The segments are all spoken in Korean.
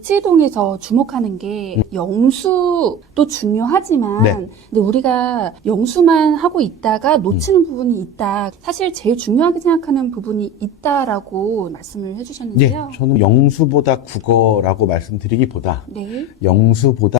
대치동에서 주목하는 게 영수도 중요하지만 네. 근데 우리가 영수만 하고 있다가 놓치는 부분이 있다. 사실 제일 중요하게 생각하는 부분이 있다라고 말씀을 예, 해주셨는데요. 저는 영수보다 국어라고 말씀드리기보다 네. 영수보다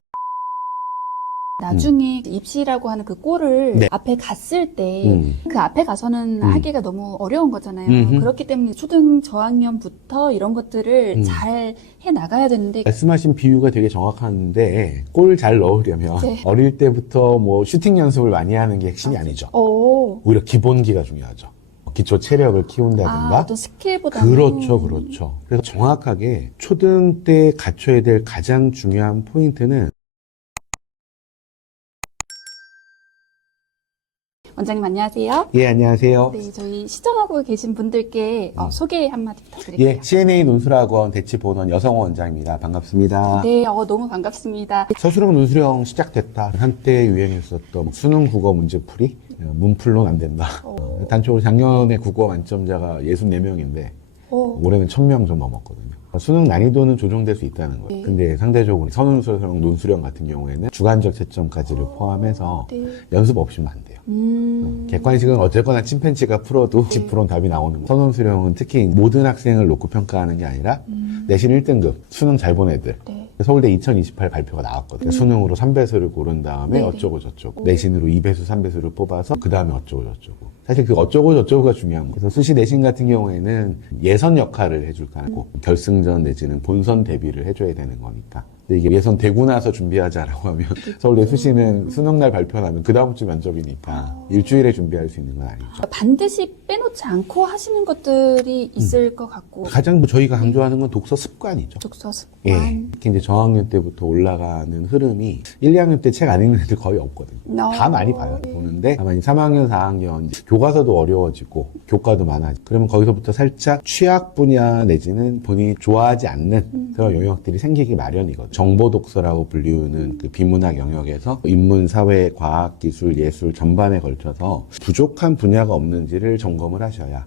나중에 입시라고 하는 그 꼴을 네. 앞에 갔을 때 그 앞에 가서는 하기가 너무 어려운 거잖아요. 그렇기 때문에 초등 저학년부터 이런 것들을 잘 해 나가야 되는데 말씀하신 비유가 되게 정확한데 골 잘 넣으려면 네. 어릴 때부터 뭐 슈팅 연습을 많이 하는 게 핵심이 아니죠. 오히려 기본기가 중요하죠. 기초 체력을 키운다든가. 어떤 스킬보다는 그렇죠. 그래서 정확하게 초등 때 갖춰야 될 가장 중요한 포인트는 원장님 안녕하세요. 예, 안녕하세요. 네, 저희 시청하고 계신 분들께 소개 한마디 부탁드릴게요. 예, CNA 논술학원 대치본원 여성호 원장입니다. 반갑습니다. 네, 너무 반갑습니다. 서술형 논술형 시작됐다. 한때 유행했었던 수능 국어 문제풀이 문풀로는 안 된다. 단적으로 작년에 국어 만점자가 64명인데 올해는 1000명 좀 넘었거든요. 수능 난이도는 조정될 수 있다는 거예요. 네. 근데 상대적으로 선운수형 논술형 같은 경우에는 주관적 채점까지를 포함해서 네. 연습 없이면 안 돼요. 객관식은 어쨌거나 침팬지가 풀어도 10%는 답이 나오는 거예요. 선운수령은 특히 모든 학생을 놓고 평가하는 게 아니라 내신 1등급, 수능 잘 본 애들. 네. 서울대 2028 발표가 나왔거든요. 수능으로 3배수를 고른 다음에 네. 어쩌고 저쩌고 내신으로 2배수, 3배수를 뽑아서 그 다음에 어쩌고 저쩌고. 사실 그 어쩌고 저쩌고가 중요한 거예요. 그래서 수시 내신 같은 경우에는 예선 역할을 해줄 거고 결승전 내지는 본선 대비를 해줘야 되는 거니까. 근데 이게 예선 되고 나서 준비하자라고 하면 서울대 수시는 수능날 발표 나면 그 다음 주 면접이니까 일주일에 준비할 수 있는 건 아니죠. 반드시 빼놓지 않고 하시는 것들이 있을 것 같고 가장 저희가 강조하는 건 독서 습관이죠. 독서 습관. 예. 특히 이제 저학년 때부터 올라가는 흐름이 1, 2학년 때 책 안 읽는 애들 거의 없거든요. 다 많이 봐요. 보는데 다만 3학년, 4학년 교과서도 어려워지고 교과도 많아지고 그러면 거기서부터 살짝 취약 분야 내지는 본인이 좋아하지 않는 그런 영역들이 생기기 마련이거든요. 정보 독서라고 불리우는 그 비문학 영역에서 인문, 사회, 과학, 기술, 예술 전반에 걸쳐서 부족한 분야가 없는지를 점검을 하셔야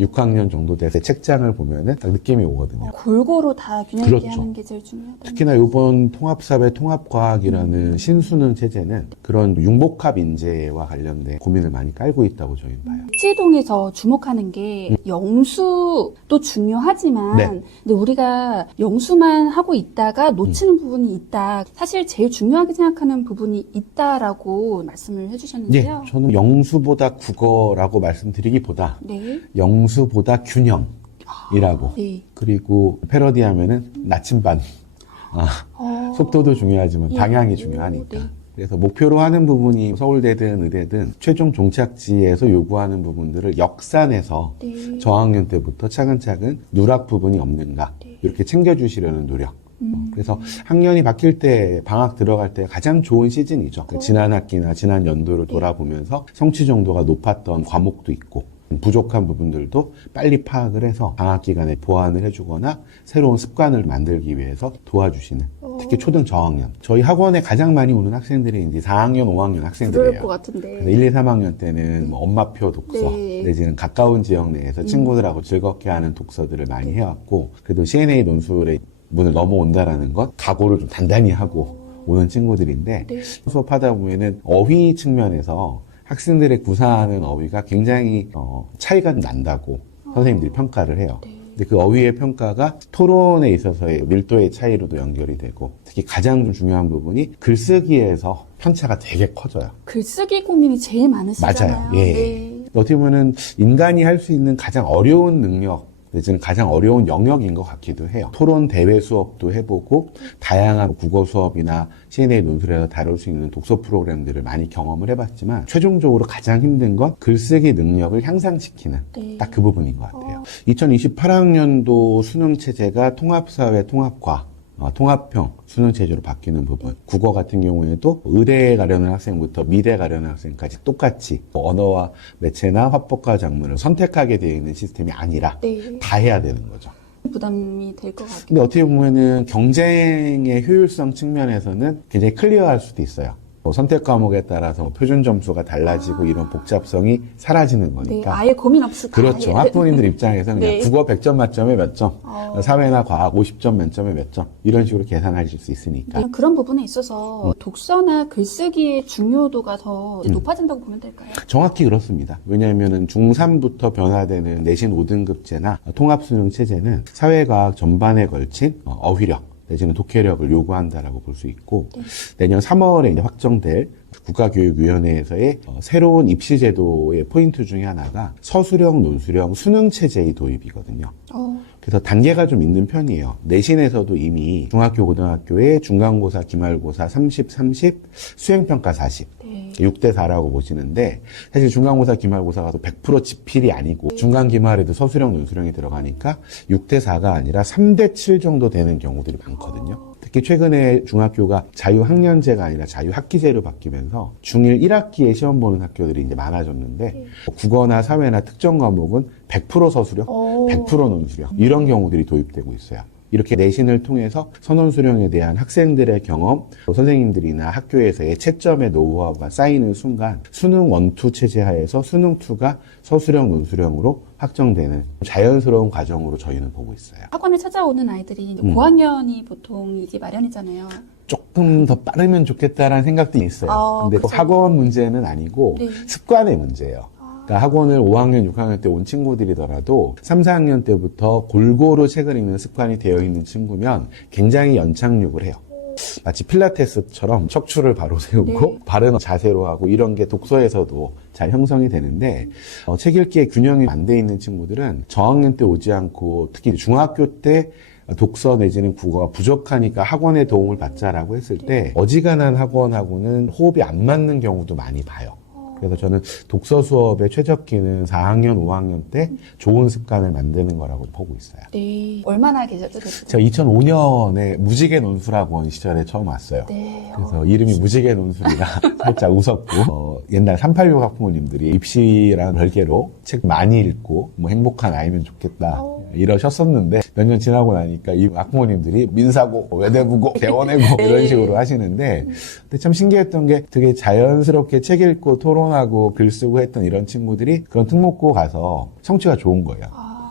6학년 정도 돼서 책장을 보면은 딱 느낌이 오거든요. 골고루 다 균형 있게 그렇죠. 하는 게 제일 중요하다. 특히나 이번 통합사회 통합과학이라는 신수능 체제는 그런 융복합 인재와 관련된 고민을 많이 깔고 있다고 저희는 봐요. 대치동에서 주목하는 게 영수도 중요하지만 네. 근데 우리가 영수만 하고 있다가 놓치는 부분이 있다. 사실 제일 중요하게 생각하는 부분이 있다라고 말씀을 예, 해주셨는데요. 저는 영수보다 국어라고 말씀드리기보다 네. 영수보다 균형이라고. 네. 그리고 패러디하면은 나침반. 속도도 중요하지만 예. 방향이 중요하니까. 네. 그래서 목표로 하는 부분이 서울대든 의대든 최종 종착지에서 요구하는 부분들을 역산해서 네. 저학년 때부터 차근차근 누락 부분이 없는가 네. 이렇게 챙겨주시려는 노력. 그래서 학년이 바뀔 때 방학 들어갈 때 가장 좋은 시즌이죠. 지난 학기나 지난 연도를 돌아보면서 성취 정도가 높았던 과목도 있고 부족한 부분들도 빨리 파악을 해서 방학 기간에 보완을 해주거나 새로운 습관을 만들기 위해서 도와주시는 특히 초등 저학년 저희 학원에 가장 많이 오는 학생들이 이제 4학년, 5학년 그럴 학생들이에요. 것 같은데. 그래서 1, 2, 3학년 때는 뭐 엄마표 독서 네. 내지는 가까운 지역 내에서 친구들하고 즐겁게 하는 독서들을 많이 해왔고 그래도 CNA 논술의 문을 넘어온다라는 것 각오를 좀 단단히 하고 오는 친구들인데 네. 수업하다 보면은 어휘 측면에서 학생들의 구사하는 어휘가 굉장히 차이가 난다고 선생님들이 평가를 해요. 네. 근데 그 어휘의 평가가 토론에 있어서의 밀도의 차이로도 연결이 되고 특히 가장 중요한 부분이 글쓰기에서 편차가 되게 커져요. 글쓰기 고민이 제일 많으시잖아요. 맞아요. 예. 네. 어떻게 보면은 인간이 할 수 있는 가장 어려운 능력 내지는 가장 어려운 영역인 것 같기도 해요. 토론 대회 수업도 해보고 다양한 국어 수업이나 CNA 논술에서 다룰 수 있는 독서 프로그램들을 많이 경험을 해봤지만 최종적으로 가장 힘든 건 글쓰기 능력을 향상시키는 네. 딱 그 부분인 것 같아요. 2028학년도 수능 체제가 통합사회 통합과 통합형 수능체제로 바뀌는 부분. 국어 같은 경우에도 의대에 가려는 학생부터 미대 가려는 학생까지 똑같이 언어와 매체나 화법과 작문을 선택하게 되어 있는 시스템이 아니라 네. 다 해야 되는 거죠. 부담이 될 것 같아요. 근데 어떻게 보면은 경쟁의 효율성 측면에서는 굉장히 클리어할 수도 있어요. 선택 과목에 따라서 표준 점수가 달라지고 이런 복잡성이 사라지는 네, 거니까. 아예 고민 없이 다 그렇죠. 아예- 학부모님들 입장에서는 그냥 네. 국어 100점 만점에 몇 점, 사회나 과학 50점 만점에 몇 점, 이런 식으로 계산하실 수 있으니까. 네, 그런 부분에 있어서 독서나 글쓰기의 중요도가 더 이제 높아진다고 보면 될까요? 정확히 그렇습니다. 왜냐하면 중3부터 변화되는 내신 5등급제나 통합수능 체제는 사회과학 전반에 걸친 어휘력 내지는 독해력을 요구한다라고 볼 수 있고, 내년 3월에 이제 확정될 국가교육위원회에서의 새로운 입시제도의 포인트 중에 하나가 서술형, 논술형 수능 체제의 도입이거든요. 그래서 단계가 좀 있는 편이에요. 내신에서도 이미 중학교, 고등학교에 중간고사, 기말고사 30, 30, 수행평가 40. 네. 6대 4라고 보시는데, 사실 중간고사, 기말고사가 100% 지필이 아니고 중간 기말에도 서술형, 논술형이 들어가니까 6대 4가 아니라 3대 7 정도 되는 경우들이 많거든요. 특히 최근에 중학교가 자유학년제가 아니라 자유학기제로 바뀌면서 중1 1학기에 시험 보는 학교들이 이제 많아졌는데, 국어나 사회나 특정 과목은 100% 서술형, 100% 논술형, 이런 경우들이 도입되고 있어요. 이렇게 내신을 통해서 선원 수령에 대한 학생들의 경험, 또 선생님들이나 학교에서의 채점의 노하우가 쌓이는 순간 수능 1, 2 체제 하에서 수능 2가 서술형, 논술형으로 확정되는 자연스러운 과정으로 저희는 보고 있어요. 학원에 찾아오는 아이들이 이제 고학년이 보통 이게 마련이잖아요. 조금 더 빠르면 좋겠다라는 생각도 있어요. 근데 그쵸. 학원 문제는 아니고 네. 습관의 문제예요. 그러니까 학원을 5학년, 6학년 때 온 친구들이더라도 3, 4학년 때부터 골고루 책을 읽는 습관이 되어 있는 친구면 굉장히 연착륙을 해요. 마치 필라테스처럼 척추를 바로 세우고 네. 바른 자세로 하고 이런 게 독서에서도 잘 형성이 되는데, 책 읽기에 균형이 안 돼 있는 친구들은 저학년 때 오지 않고 특히 중학교 때 독서 내지는 국어가 부족하니까 학원의 도움을 받자라고 했을 때 어지간한 학원하고는 호흡이 안 맞는 경우도 많이 봐요. 그래서 저는 독서 수업의 최적기는 4학년, 5학년 때 좋은 습관을 만드는 거라고 보고 있어요. 네. 얼마나 계셨죠? 제가 2005년에 무지개 논술학원 시절에 처음 왔어요. 네. 그래서 이름이 무지개 논술이라 살짝 웃었고, 옛날 386 학부모님들이 입시랑 별개로 책 많이 읽고 뭐 행복한 아이면 좋겠다 이러셨었는데, 몇 년 지나고 나니까 이 학부모님들이 민사고, 외대부고, 대원외고 이런 식으로 하시는데, 근데 참 신기했던 게 되게 자연스럽게 책 읽고 토론하고 글 쓰고 했던 이런 친구들이 그런 특목고 가서 성취가 좋은 거예요.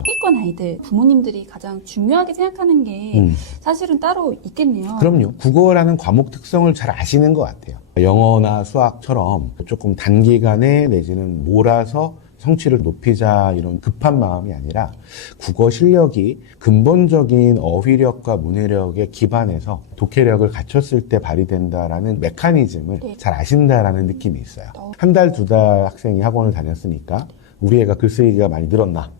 상위권 아이들, 부모님들이 가장 중요하게 생각하는 게 사실은 따로 있겠네요. 그럼요. 국어라는 과목 특성을 잘 아시는 것 같아요. 영어나 수학처럼 조금 단기간에 내지는 몰아서 성취를 높이자 이런 급한 마음이 아니라 국어 실력이 근본적인 어휘력과 문해력에 기반해서 독해력을 갖췄을 때 발휘된다라는 메커니즘을 네. 잘 아신다라는 느낌이 있어요. 한 달, 두 달 학생이 학원을 다녔으니까 우리 애가 글쓰기가 많이 늘었나?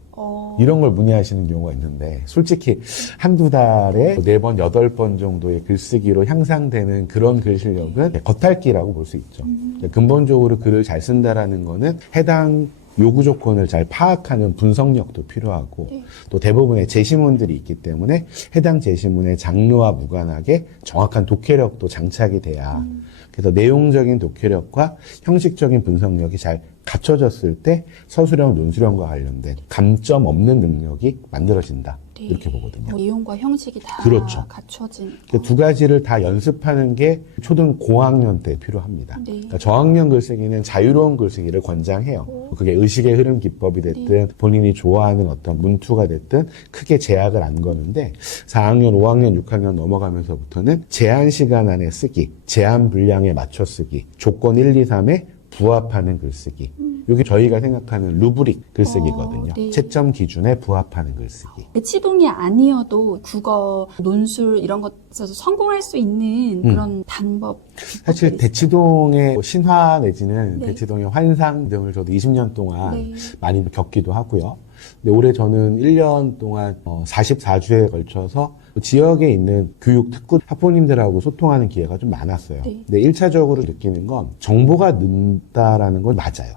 이런 걸 문의하시는 경우가 있는데, 솔직히 한두 달에 4번, 8번 정도의 글쓰기로 향상되는 그런 글 실력은 겉핥기라고 볼 수 있죠. 근본적으로 글을 잘 쓴다라는 거는 해당 요구 조건을 잘 파악하는 분석력도 필요하고, 또 대부분의 제시문들이 있기 때문에 해당 제시문의 장르와 무관하게 정확한 독해력도 장착이 돼야, 그래서 내용적인 독해력과 형식적인 분석력이 잘 갖춰졌을 때 서술형, 논술형과 관련된 감점 없는 능력이 만들어진다. 네. 이렇게 보거든요. 내용과 형식이 다 그렇죠. 갖춰진. 두 가지를 다 연습하는 게 초등 고학년 때 필요합니다. 네. 그러니까 저학년 글쓰기는 자유로운 글쓰기를 권장해요. 그게 의식의 흐름 기법이 됐든 본인이 좋아하는 어떤 문투가 됐든 크게 제약을 안 거는데, 4학년, 5학년, 6학년 넘어가면서부터는 제한 시간 안에 쓰기, 제한 분량에 맞춰 쓰기, 조건 1, 2, 3에 부합하는 글쓰기. 이게 저희가 생각하는 루브릭 글쓰기거든요. 네. 채점 기준에 부합하는 글쓰기. 배치동이 아니어도 국어, 논술 이런 것에서 성공할 수 있는 그런 방법. 사실 대치동의 신화 내지는 네. 대치동의 환상 등을 저도 20년 동안 네. 많이 겪기도 하고요. 근데 올해 저는 1년 동안 44주에 걸쳐서 지역에 있는 교육 특구 학부모님들하고 소통하는 기회가 좀 많았어요. 네. 근데 1차적으로 느끼는 건 정보가 는다라는 건 맞아요.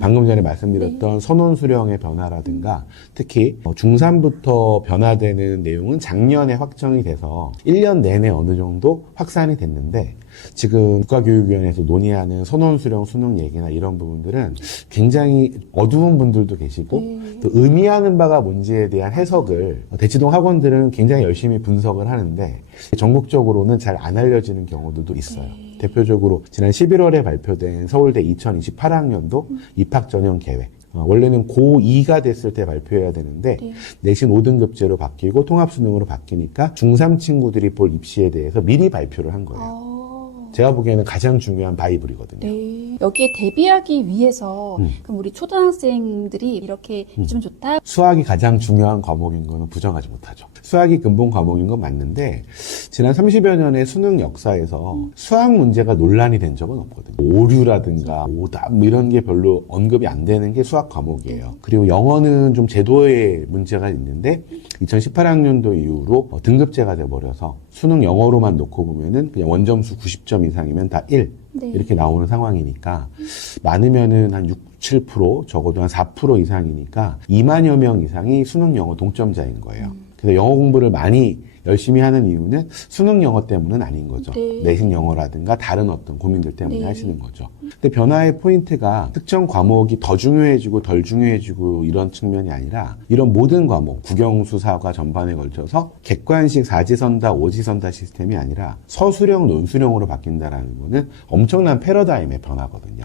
방금 전에 말씀드렸던 선원 수령의 변화라든가, 특히 중3부터 변화되는 내용은 작년에 확정이 돼서 1년 내내 어느 정도 확산이 됐는데, 지금 국가교육위원회에서 논의하는 선원 수령 수능 얘기나 이런 부분들은 굉장히 어두운 분들도 계시고, 또 의미하는 바가 뭔지에 대한 해석을 대치동 학원들은 굉장히 열심히 분석을 하는데 전국적으로는 잘 안 알려지는 경우들도 있어요. 대표적으로 지난 11월에 발표된 서울대 2028학년도 입학 전형 계획. 원래는 고2가 됐을 때 발표해야 되는데 내신 5등급제로 바뀌고 통합수능으로 바뀌니까 중3 친구들이 볼 입시에 대해서 미리 발표를 한 거예요. 제가 보기에는 가장 중요한 바이블이거든요. 네. 여기에 대비하기 위해서 그럼 우리 초등학생들이 이렇게 해주면 좋다? 수학이 가장 중요한 과목인 거는 부정하지 못하죠. 수학이 근본 과목인 건 맞는데 지난 30여 년의 수능 역사에서 수학 문제가 논란이 된 적은 없거든요. 오류라든가 오답 이런 게 별로 언급이 안 되는 게 수학 과목이에요. 그리고 영어는 좀 제도의 문제가 있는데 2018학년도 이후로 등급제가 돼버려서 수능 영어로만 놓고 보면은 그냥 원점수 90점 이상이면 다 1 이렇게 나오는 상황이니까 많으면은 한 6, 7% 적어도 한 4% 이상이니까 2만여 명 이상이 수능 영어 동점자인 거예요. 그래서 영어 공부를 많이 열심히 하는 이유는 수능 영어 때문은 아닌 거죠. 내신 영어라든가 다른 어떤 고민들 때문에 하시는 거죠. 근데 변화의 포인트가 특정 과목이 더 중요해지고 덜 중요해지고 이런 측면이 아니라 이런 모든 과목, 국영수사과 전반에 걸쳐서 객관식 사지선다, 오지선다 시스템이 아니라 서술형, 논술형으로 바뀐다라는 거는 엄청난 패러다임의 변화거든요.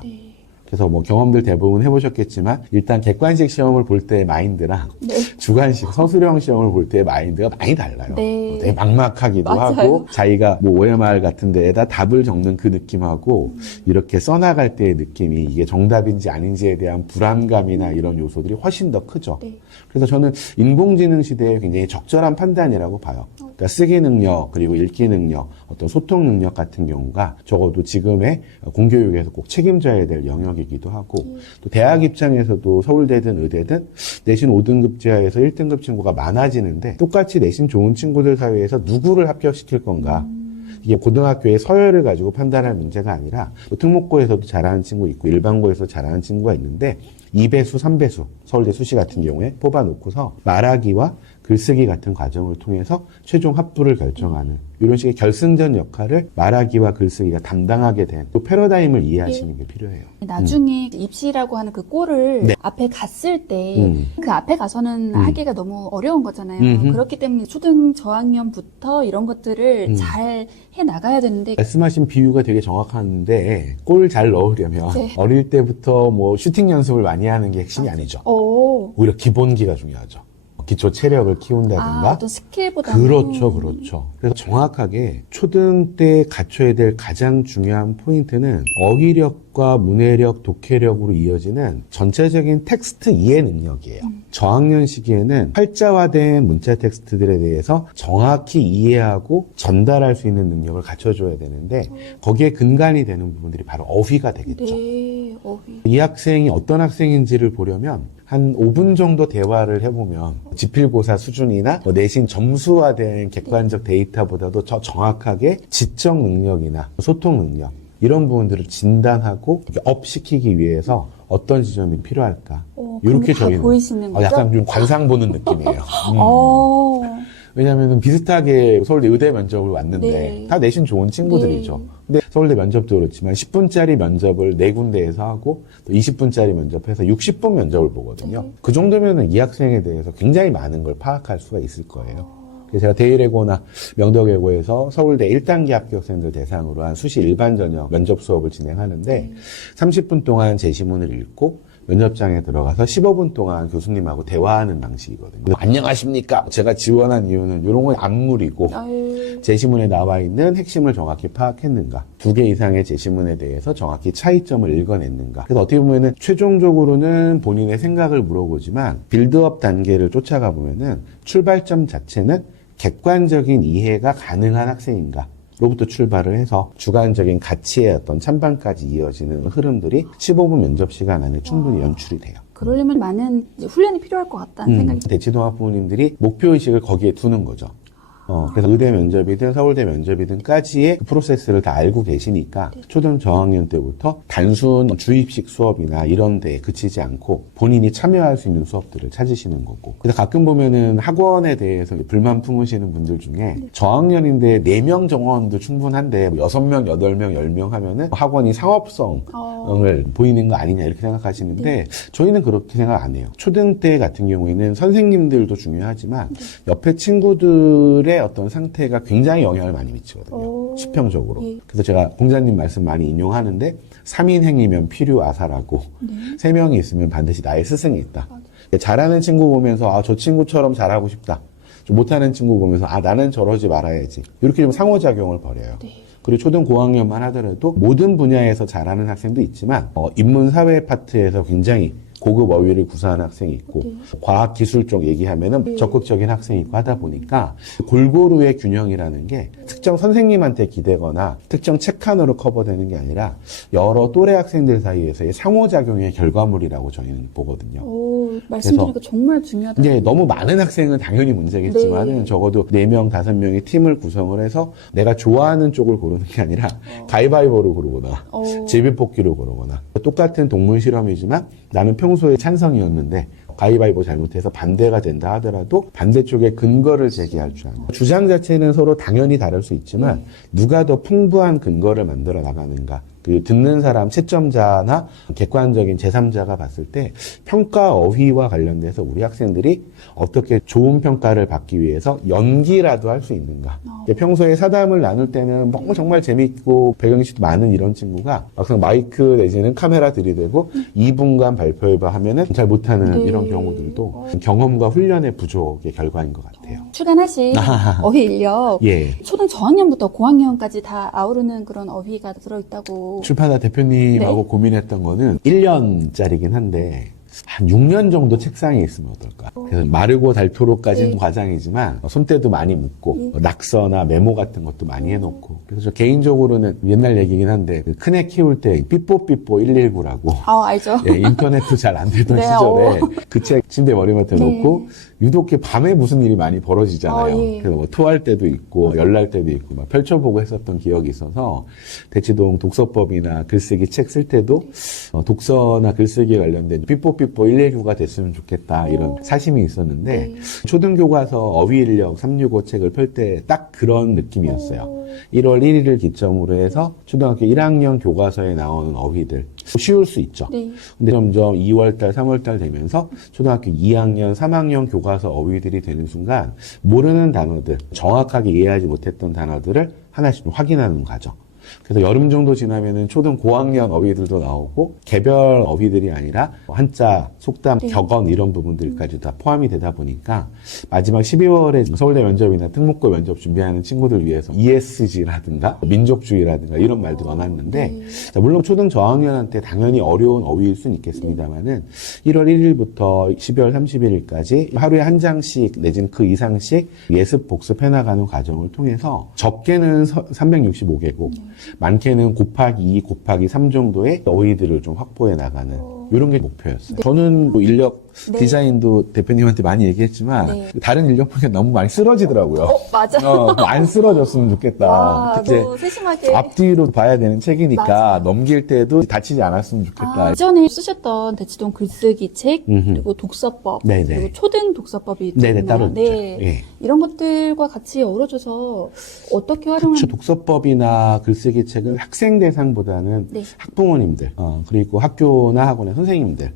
그래서 뭐 경험들 대부분 해보셨겠지만 일단 객관식 시험을 볼 때의 마인드랑 주관식 서술형 시험을 볼 때의 마인드가 많이 달라요. 되게 막막하기도 하고 자기가 뭐 OMR 같은 데에다 답을 적는 그 느낌하고 이렇게 써나갈 때의 느낌이 이게 정답인지 아닌지에 대한 불안감이나 이런 요소들이 훨씬 더 크죠. 그래서 저는 인공지능 시대에 굉장히 적절한 판단이라고 봐요. 그러니까 쓰기 능력 그리고 읽기 능력 어떤 소통 능력 같은 경우가 적어도 지금의 공교육에서 꼭 책임져야 될 영역이기도 하고 또 대학 입장에서도 서울대든 의대든 내신 5등급제하에서 1등급 친구가 많아지는데 똑같이 내신 좋은 친구들 사이에서 누구를 합격시킬 건가 이게 고등학교의 서열을 가지고 판단할 문제가 아니라 또 특목고에서도 잘하는 친구 있고 일반고에서 잘하는 친구가 있는데 2배수, 3배수 서울대 수시 같은 경우에 뽑아놓고서 말하기와 글쓰기 같은 과정을 통해서 최종 합부를 결정하는 이런 식의 결승전 역할을 말하기와 글쓰기가 담당하게 된 또 패러다임을 이해하시는 게 필요해요. 나중에 입시라고 하는 그 꼴을 앞에 갔을 때 그 앞에 가서는 하기가 너무 어려운 거잖아요. 그렇기 때문에 초등 저학년부터 이런 것들을 잘 해나가야 되는데 말씀하신 비유가 되게 정확한데 골 잘 넣으려면 어릴 때부터 뭐 슈팅 연습을 많이 하는 게 핵심이 아니죠. 오히려 기본기가 중요하죠. 기초 체력을 키운다든가. 어떤 스킬보다. 그렇죠. 그래서 정확하게 초등 때 갖춰야 될 가장 중요한 포인트는 어휘력과 문해력, 독해력으로 이어지는 전체적인 텍스트 이해 능력이에요. 저학년 시기에는 활자화된 문자 텍스트들에 대해서 정확히 이해하고 전달할 수 있는 능력을 갖춰줘야 되는데 거기에 근간이 되는 부분들이 바로 어휘가 되겠죠. 어휘. 이 학생이 어떤 학생인지를 보려면 한 5분 정도 대화를 해보면 지필고사 수준이나 내신 점수화된 객관적 데이터보다도 더 정확하게 지적 능력이나 소통 능력 이런 부분들을 진단하고 업시키기 위해서 어떤 지점이 필요할까 이렇게 저희는 보이시는 거죠? 약간 좀 관상 보는 느낌이에요. 왜냐하면 비슷하게 서울대 의대 면접을 왔는데 다 내신 좋은 친구들이죠. 근데 서울대 면접도 그렇지만 10분짜리 면접을 4군데에서 하고 또 20분짜리 면접해서 60분 면접을 보거든요. 그 정도면은 이 학생에 대해서 굉장히 많은 걸 파악할 수가 있을 거예요. 그래서 제가 대일외고나 명덕외고에서 서울대 1단계 합격생들 대상으로 한 수시 일반 전형 면접 수업을 진행하는데 30분 동안 제시문을 읽고 면접장에 들어가서 15분 동안 교수님하고 대화하는 방식이거든요. 안녕하십니까? 제가 지원한 이유는 이런 건 안물이고 제시문에 나와 있는 핵심을 정확히 파악했는가? 2개 이상의 제시문에 대해서 정확히 차이점을 읽어냈는가? 그래서 어떻게 보면은 최종적으로는 본인의 생각을 물어보지만 빌드업 단계를 쫓아가 보면은 출발점 자체는 객관적인 이해가 가능한 학생인가? 로부터 출발을 해서 주관적인 가치의 어떤 찬반까지 이어지는 흐름들이 15분 면접 시간 안에 충분히 연출이 돼요. 그러려면 많은 이제 훈련이 필요할 것 같다는 생각이 대치동학 부모님들이 목표의식을 거기에 두는 거죠. 그래서 의대 면접이든 서울대 면접이든까지의 그 프로세스를 다 알고 계시니까 초등 저학년 때부터 단순 주입식 수업이나 이런 데에 그치지 않고 본인이 참여할 수 있는 수업들을 찾으시는 거고. 그래서 가끔 보면은 학원에 대해서 불만 품으시는 분들 중에 저학년인데 4명 정원도 충분한데 6명, 8명, 10명 하면은 학원이 상업성을 보이는 거 아니냐 이렇게 생각하시는데 저희는 그렇게 생각 안 해요. 초등 때 같은 경우에는 선생님들도 중요하지만 옆에 친구들의 아이들의 어떤 상태가 굉장히 영향을 많이 미치거든요. 수평적으로. 예. 그래서 제가 공자님 말씀 많이 인용하는데 3인행이면 필요아사라고 네. 3명이 있으면 반드시 나의 스승이 있다. 잘하는 친구 보면서 아, 저 친구처럼 잘하고 싶다. 좀 못하는 친구 보면서 아, 나는 저러지 말아야지. 이렇게 좀 상호작용을 벌여요. 네. 그리고 초등 고학년만 하더라도 모든 분야에서 잘하는 학생도 있지만 인문사회 파트에서 굉장히 고급 어휘를 구사하는 학생이 있고 네. 과학 기술 쪽 얘기하면은 적극적인 학생이 있고 하다 보니까 골고루의 균형이라는 게 특정 선생님한테 기대거나 특정 책 하나로 커버되는 게 아니라 여러 또래 학생들 사이에서의 상호작용의 결과물이라고 저희는 보거든요. 오, 말씀드리니까 정말 중요하다. 이제 너무 많은 학생은 당연히 문제겠지만은 네. 적어도 4명, 5명의 팀을 구성을 해서 내가 좋아하는 쪽을 고르는 게 아니라 가위바위보로 고르거나 제비뽑기로 고르거나 똑같은 동물 실험이지만 나는 평소에 찬성이었는데 가위바위보 잘못해서 반대가 된다 하더라도 반대쪽에 근거를 제기할 줄 아는 주장 자체는 서로 당연히 다를 수 있지만 누가 더 풍부한 근거를 만들어 나가는가 그 듣는 사람 채점자나 객관적인 제3자가 봤을 때 평가 어휘와 관련돼서 우리 학생들이 어떻게 좋은 평가를 받기 위해서 연기라도 할 수 있는가. 평소에 사담을 나눌 때는 너무 정말 재밌고 배경지도 많은 이런 친구가 막상 마이크 내지는 카메라 들이대고 2분간 발표해봐 하면은 잘 못하는 이런 경우들도 경험과 훈련의 부족의 결과인 것 같아요. 출간하신 어휘 인력 예. 초등 저학년부터 고학년까지 다 아우르는 그런 어휘가 들어있다고. 출판사 대표님하고 네. 고민했던 거는 1년짜리긴 한데 한 6년 정도 책상에 있으면 어떨까. 그래서 마르고 닳도록까지는 네. 과장이지만 손때도 많이 묻고 낙서나 메모 같은 것도 많이 해놓고 그래서 저 개인적으로는 옛날 얘기긴 한데 그 큰애 키울 때 삐뽀삐뽀 119라고 아, 알죠. 예, 인터넷도 잘 안 되던 네, 시절에 그 책 침대 머리맡에 네. 놓고 유독 밤에 무슨 일이 많이 벌어지잖아요. 예. 그래서 뭐 토할 때도 있고 열날 때도 있고 막 펼쳐보고 했었던 기억이 있어서 대치동 독서법이나 글쓰기 책 쓸 때도 독서나 글쓰기에 관련된 삐뽀삐뽀 119가 됐으면 좋겠다 이런 사심이 있었는데 초등교과서 어휘인력 365 책을 펼 때 딱 그런 느낌이었어요. 1월 1일을 기점으로 해서 초등학교 1학년 교과서에 나오는 어휘들 쉬울 수 있죠. 네. 근데 점점 2월달, 3월달 되면서 초등학교 2학년, 3학년 교과서 어휘들이 되는 순간 모르는 단어들, 정확하게 이해하지 못했던 단어들을 하나씩 확인하는 과정. 그래서 여름 정도 지나면은 초등 고학년 어휘들도 나오고 개별 어휘들이 아니라 한자, 속담, 격언 이런 부분들까지 다 포함이 되다 보니까 마지막 12월에 서울대 면접이나 특목고 면접 준비하는 친구들 위해서 ESG라든가 민족주의라든가 이런 말도 넣어놨는데 물론 초등 저학년한테 당연히 어려운 어휘일 수는 있겠습니다만은 1월 1일부터 12월 31일까지 하루에 한 장씩 내지는 그 이상씩 예습 복습해나가는 과정을 통해서 적게는 365개국 많게는 곱하기 2, 곱하기 3 정도의 어휘들을 좀 확보해 나가는 이런 게 목표였어요. 저는 뭐 인력 디자인도 대표님한테 많이 얘기했지만 다른 인력 보니까 너무 많이 쓰러지더라고요. 맞아. 안 쓰러졌으면 좋겠다. 와, 그때 너 세심하게. 앞뒤로 봐야 되는 책이니까 맞아. 넘길 때도 다치지 않았으면 좋겠다. 이전에 쓰셨던 대치동 글쓰기 책, 그리고 독서법, 네네. 그리고 초등 독서법이 네네, 있잖아요. 따로 있죠. 네. 예. 이런 것들과 같이 어우러져서 어떻게 활용하는 그쵸, 독서법이나 글쓰기 책은 학생 대상보다는 학부모님들, 그리고 학교나 학원의 선생님들이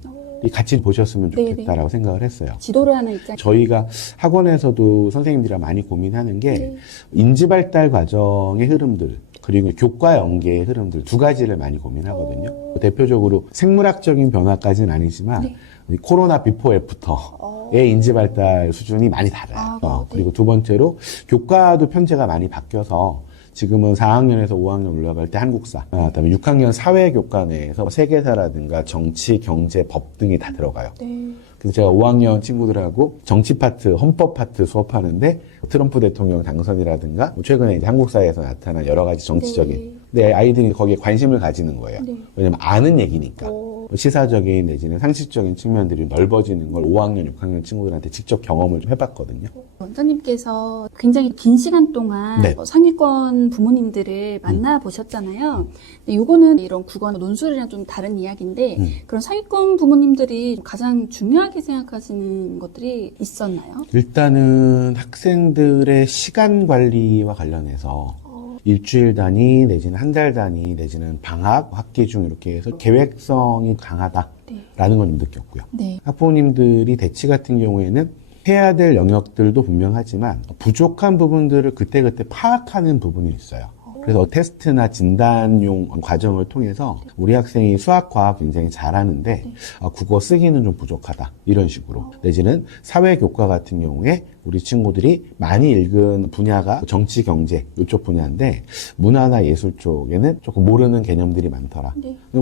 같이 보셨으면 좋겠다라고 생각을 했어요. 지도를 하는 입장. 저희가 학원에서도 선생님들이랑 많이 고민하는 게 인지발달 과정의 흐름들 그리고 교과 연계의 흐름들 두 가지를 많이 고민하거든요. 대표적으로 생물학적인 변화까지는 아니지만 코로나 비포 애프터의 인지발달 수준이 많이 달라요. 그리고 두 번째로 교과도 편제가 많이 바뀌어서 지금은 4학년에서 5학년 올라갈 때 한국사, 그다음에 6학년 사회교과 내에서 세계사라든가 정치, 경제, 법 등이 다 들어가요. 그래서 제가 5학년 친구들하고 정치 파트, 헌법 파트 수업하는데 트럼프 대통령 당선이라든가 최근에 이제 한국사에서 나타난 여러 가지 정치적인 내 아이들이 거기에 관심을 가지는 거예요. 왜냐면 아는 얘기니까. 시사적인 내지는 상식적인 측면들이 넓어지는 걸 5학년, 6학년 친구들한테 직접 경험을 좀 해봤거든요. 원장님께서 굉장히 긴 시간 동안 상위권 부모님들을 만나보셨잖아요. 근데 요거는 이런 국어 논술이랑 좀 다른 이야기인데 그런 상위권 부모님들이 가장 중요하게 생각하시는 것들이 있었나요? 일단은 학생들의 시간 관리와 관련해서 일주일 단위 내지는 한 달 단위 내지는 방학, 학기 중 이렇게 해서 계획성이 강하다라는 건 좀 느꼈고요. 학부모님들이 대치 같은 경우에는 해야 될 영역들도 분명하지만 부족한 부분들을 그때그때 파악하는 부분이 있어요. 그래서 테스트나 진단용 과정을 통해서 우리 학생이 수학, 과학 굉장히 잘하는데 국어 쓰기는 좀 부족하다. 이런 식으로. 내지는 사회교과 같은 경우에 우리 친구들이 많이 읽은 분야가 정치, 경제 이쪽 분야인데 문화나 예술 쪽에는 조금 모르는 개념들이 많더라.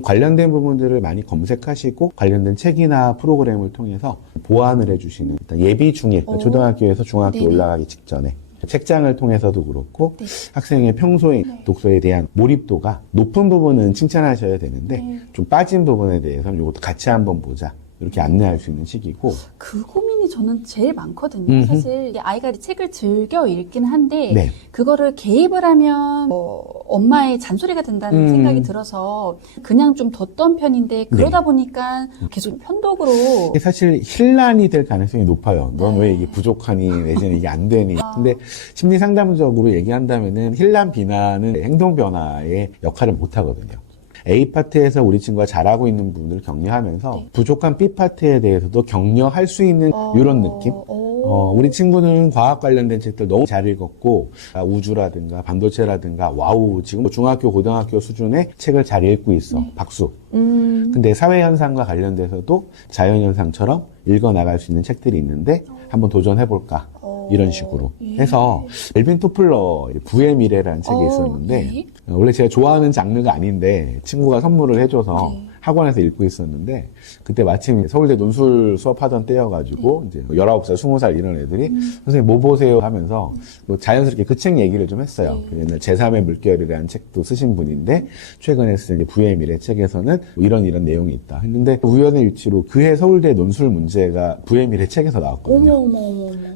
관련된 부분들을 많이 검색하시고 관련된 책이나 프로그램을 통해서 보완을 해주시는 일단 예비 중일, 초등학교에서 중학교 올라가기 직전에 책장을 통해서도 그렇고 학생의 평소에 독서에 대한 몰입도가 높은 부분은 칭찬하셔야 되는데 좀 빠진 부분에 대해서는 이것도 같이 한번 보자. 이렇게 안내할 수 있는 시기고. 그 고민이 저는 제일 많거든요. 사실 아이가 책을 즐겨 읽긴 한데 그거를 개입을 하면 엄마의 잔소리가 된다는 생각이 들어서 그냥 좀 뒀던 편인데 그러다 보니까 계속 편독으로. 사실 혼란이 될 가능성이 높아요. 넌 왜 이게 부족하니 내지는 이게 안 되니. 근데 심리 상담적으로 얘기한다면은 혼란 비난은 행동 변화의 역할을 못 하거든요. A파트에서 우리 친구가 잘하고 있는 부분을 격려하면서 부족한 B파트에 대해서도 격려할 수 있는 이런 느낌? 우리 친구는 과학 관련된 책들 너무 잘 읽었고 우주라든가 반도체라든가 와우 지금 중학교 고등학교 수준의 책을 잘 읽고 있어. 박수. 근데 사회현상과 관련돼서도 자연현상처럼 읽어나갈 수 있는 책들이 있는데 한번 도전해볼까 이런 식으로 해서 멜빈 토플러 부의 미래라는 책이 있었는데 원래 제가 좋아하는 장르가 아닌데 친구가 선물을 해줘서 학원에서 읽고 있었는데 그때 마침 서울대 논술 수업하던 때여가지고 이제 19살, 20살 이런 애들이 선생님 뭐 보세요 하면서 뭐 자연스럽게 그 책 얘기를 좀 했어요. 옛날 제3의 물결이라는 책도 쓰신 분인데 최근에 쓴 부의 미래 책에서는 뭐 이런 내용이 있다 했는데 우연의 위치로 그해 서울대 논술 문제가 부의 미래 책에서 나왔거든요.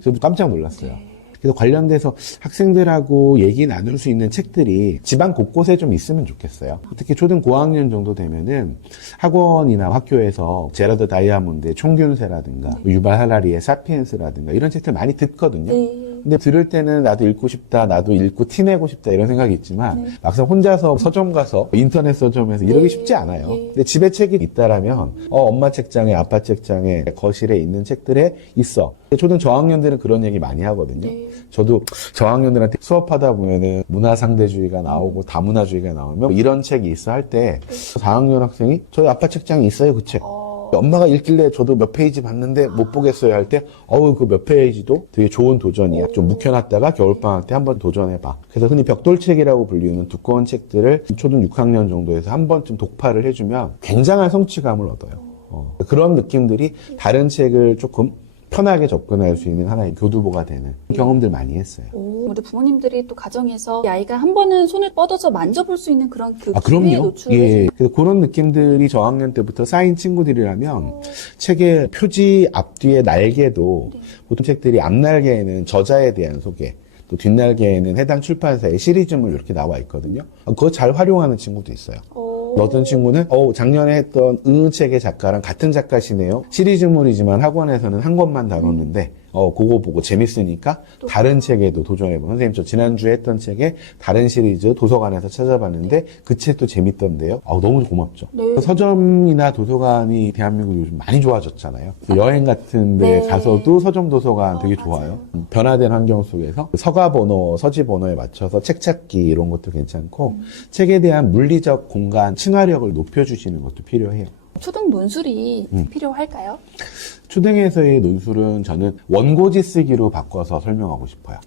저도 깜짝 놀랐어요. 그래서 관련돼서 학생들하고 얘기 나눌 수 있는 책들이 집안 곳곳에 좀 있으면 좋겠어요. 특히 초등 고학년 정도 되면은 학원이나 학교에서 제라드 다이아몬드의 총균세라든가 유발 하라리의 사피엔스라든가 이런 책들 많이 듣거든요. 근데 들을 때는 나도 읽고 싶다, 나도 읽고 티내고 싶다 이런 생각이 있지만 막상 혼자서 서점 가서 인터넷 서점에서 이러기 쉽지 않아요. 근데 집에 책이 있다라면 엄마 책장에, 아빠 책장에, 거실에 있는 책들에 있어. 초등 저학년들은 그런 얘기 많이 하거든요. 저도 저학년들한테 수업하다 보면은 문화상대주의가 나오고 다문화주의가 나오면 이런 책이 있어 할 때 4학년 학생이 저희 아빠 책장에 있어요 그 책. 엄마가 읽길래 저도 몇 페이지 봤는데 못 보겠어요 할 때 그 몇 페이지도 되게 좋은 도전이야. 좀 묵혀놨다가 겨울방학 때 한번 도전해봐. 그래서 흔히 벽돌책이라고 불리는 두꺼운 책들을 초등 6학년 정도에서 한 번쯤 독파를 해주면 굉장한 성취감을 얻어요. 그런 느낌들이 다른 책을 조금 편하게 접근할 수 있는 하나의 교두보가 되는 경험들 많이 했어요. 우리 부모님들이 또 가정에서 이 아이가 한 번은 손을 뻗어서 만져볼 수 있는 그런 그 기회에 그럼요. 노출을 그래서 그런 느낌들이 저학년 때부터 쌓인 친구들이라면 책의 표지 앞뒤의 날개도 보통 책들이 앞날개에는 저자에 대한 소개, 또 뒷날개에는 해당 출판사의 시리즈물 이렇게 나와 있거든요. 그거 잘 활용하는 친구도 있어요. 어떤 친구는 작년에 했던 책의 작가랑 같은 작가시네요. 시리즈물이지만 학원에서는 한 권만 다뤘는데 그거 보고 재밌으니까 다른 책에도 도전해보고 선생님 저 지난주에 했던 책에 다른 시리즈 도서관에서 찾아봤는데 그 책도 재밌던데요. 너무 고맙죠. 서점이나 도서관이 대한민국 요즘 많이 좋아졌잖아요. 여행 같은 데 가서도 서점 도서관 되게 좋아요. 변화된 환경 속에서 서가 번호, 서지 번호에 맞춰서 책 찾기 이런 것도 괜찮고 책에 대한 물리적 공간 층화력을 높여주시는 것도 필요해요. 초등 논술이 필요할까요? 초등에서의 논술은 저는 원고지 쓰기로 바꿔서 설명하고 싶어요.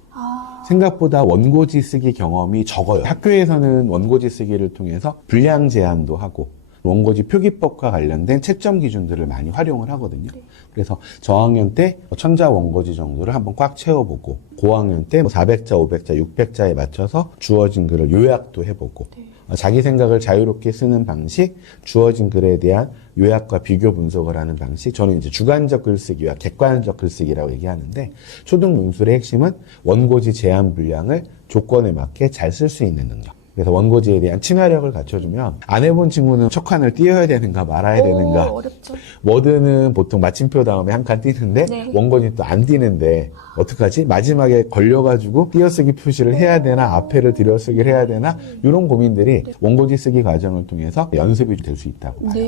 생각보다 원고지 쓰기 경험이 적어요. 학교에서는 원고지 쓰기를 통해서 분량 제한도 하고 원고지 표기법과 관련된 채점 기준들을 많이 활용을 하거든요. 그래서 저학년 때 천자 원고지 정도를 한번 꽉 채워보고 고학년 때 400자, 500자, 600자에 맞춰서 주어진 글을 요약도 해보고 자기 생각을 자유롭게 쓰는 방식, 주어진 글에 대한 요약과 비교 분석을 하는 방식, 저는 이제 주관적 글쓰기와 객관적 글쓰기라고 얘기하는데 초등 논술의 핵심은 원고지 제한 분량을 조건에 맞게 잘 쓸 수 있는 능력. 그래서 원고지에 대한 층화력을 갖춰주면 안 해본 친구는 첫 칸을 띄어야 되는가 말아야 되는가. 어렵죠. 워드는 보통 마침표 다음에 한 칸 띄는데 원고지 또 안 띄는데 어떡하지? 마지막에 걸려가지고 띄어쓰기 표시를 해야 되나 앞에를 들여쓰기를 해야 되나 이런 고민들이 원고지 쓰기 과정을 통해서 연습이 될 수 있다고 봐요.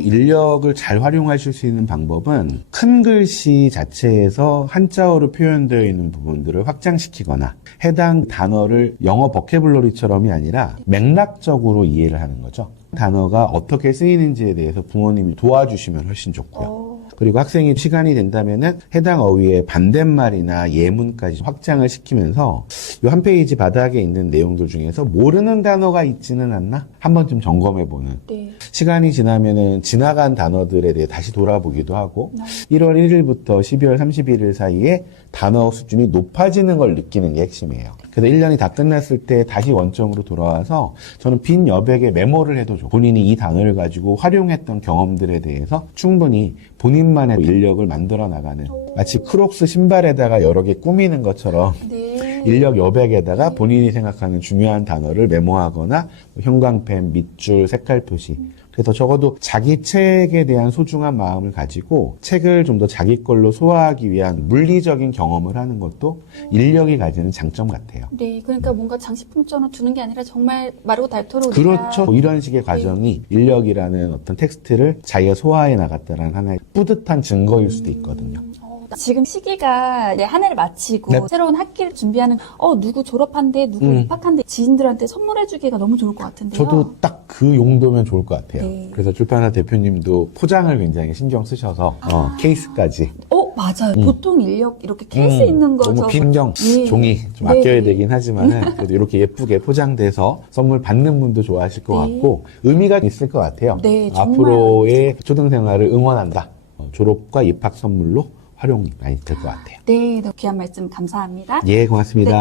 인력을 잘 활용하실 수 있는 방법은 큰 글씨 자체에서 한자어로 표현되어 있는 부분들을 확장시키거나 해당 단어를 영어 버케블러리처럼이 아니라 맥락적으로 이해를 하는 거죠. 단어가 어떻게 쓰이는지에 대해서 부모님이 도와주시면 훨씬 좋고요. 그리고 학생이 시간이 된다면은 해당 어휘의 반대말이나 예문까지 확장을 시키면서 이 한 페이지 바닥에 있는 내용들 중에서 모르는 단어가 있지는 않나? 한 번쯤 점검해보는. 네. 시간이 지나면은 지나간 단어들에 대해 다시 돌아보기도 하고 1월 1일부터 12월 31일 사이에 단어 수준이 높아지는 걸 느끼는 게 핵심이에요. 그래서 1년이 다 끝났을 때 다시 원점으로 돌아와서 저는 빈 여백에 메모를 해도 좋고 본인이 이 단어를 가지고 활용했던 경험들에 대해서 충분히 본인만의 인력을 만들어 나가는 마치 크록스 신발에다가 여러 개 꾸미는 것처럼 네. 인력 여백에다가 본인이 생각하는 중요한 단어를 메모하거나 형광펜, 밑줄, 색깔 표시 그래서 적어도 자기 책에 대한 소중한 마음을 가지고 책을 좀 더 자기 걸로 소화하기 위한 물리적인 경험을 하는 것도 인력이 가지는 장점 같아요. 네, 그러니까 뭔가 장식품처럼 두는 게 아니라 정말 마르고 닳도록 그렇죠. 이런 식의 과정이 인력이라는 어떤 텍스트를 자기가 소화해 나갔다는 하나의 뿌듯한 증거일 수도 있거든요. 지금 시기가 이제 한 해를 마치고 네. 새로운 학기를 준비하는 누구 졸업한대, 누구 입학한대 지인들한테 선물해주기가 너무 좋을 것 같은데요. 저도 딱 그 용도면 좋을 것 같아요. 네. 그래서 출판사 대표님도 포장을 굉장히 신경 쓰셔서 케이스까지 맞아요. 보통 인력 이렇게 케이스 있는 거 너무 빈경 예. 종이 좀 네. 아껴야 되긴 하지만은 그래도 이렇게 예쁘게 포장돼서 선물 받는 분도 좋아하실 것 네. 같고 의미가 있을 것 같아요. 네, 정말. 앞으로의 초등생활을 응원한다. 졸업과 입학 선물로 활용이 많이 될 것 같아요. 네, 귀한 말씀 감사합니다. 예, 고맙습니다.